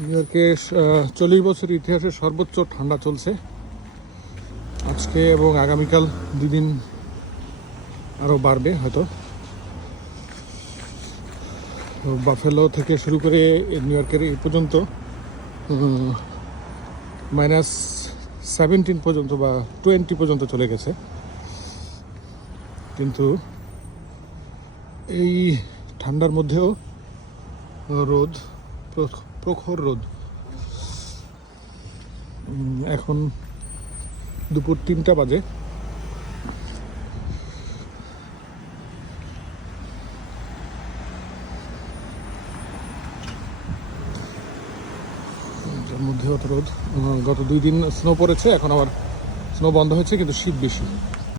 New ইয়র্কে চল্লিশ বছর ইতিহাসে সর্বোচ্চ ঠান্ডা চলছে। আজকে এবং আগামীকাল দুদিন আরও বাড়বে হয়তো। বাফেলো থেকে শুরু করে নিউ ইয়র্কের এই পর্যন্ত মাইনাস সেভেন্টিন পর্যন্ত বা টোয়েন্টি পর্যন্ত চলে গেছে। কিন্তু এই ঠান্ডার মধ্যেও রোদ প্রখর রোদ। এখন দুপুর তিনটা বাজে। মধ্যে অত রোদ। গত দুই দিন স্নো পড়েছে, এখন আবার স্নো বন্ধ হয়েছে, কিন্তু শীত বেশি।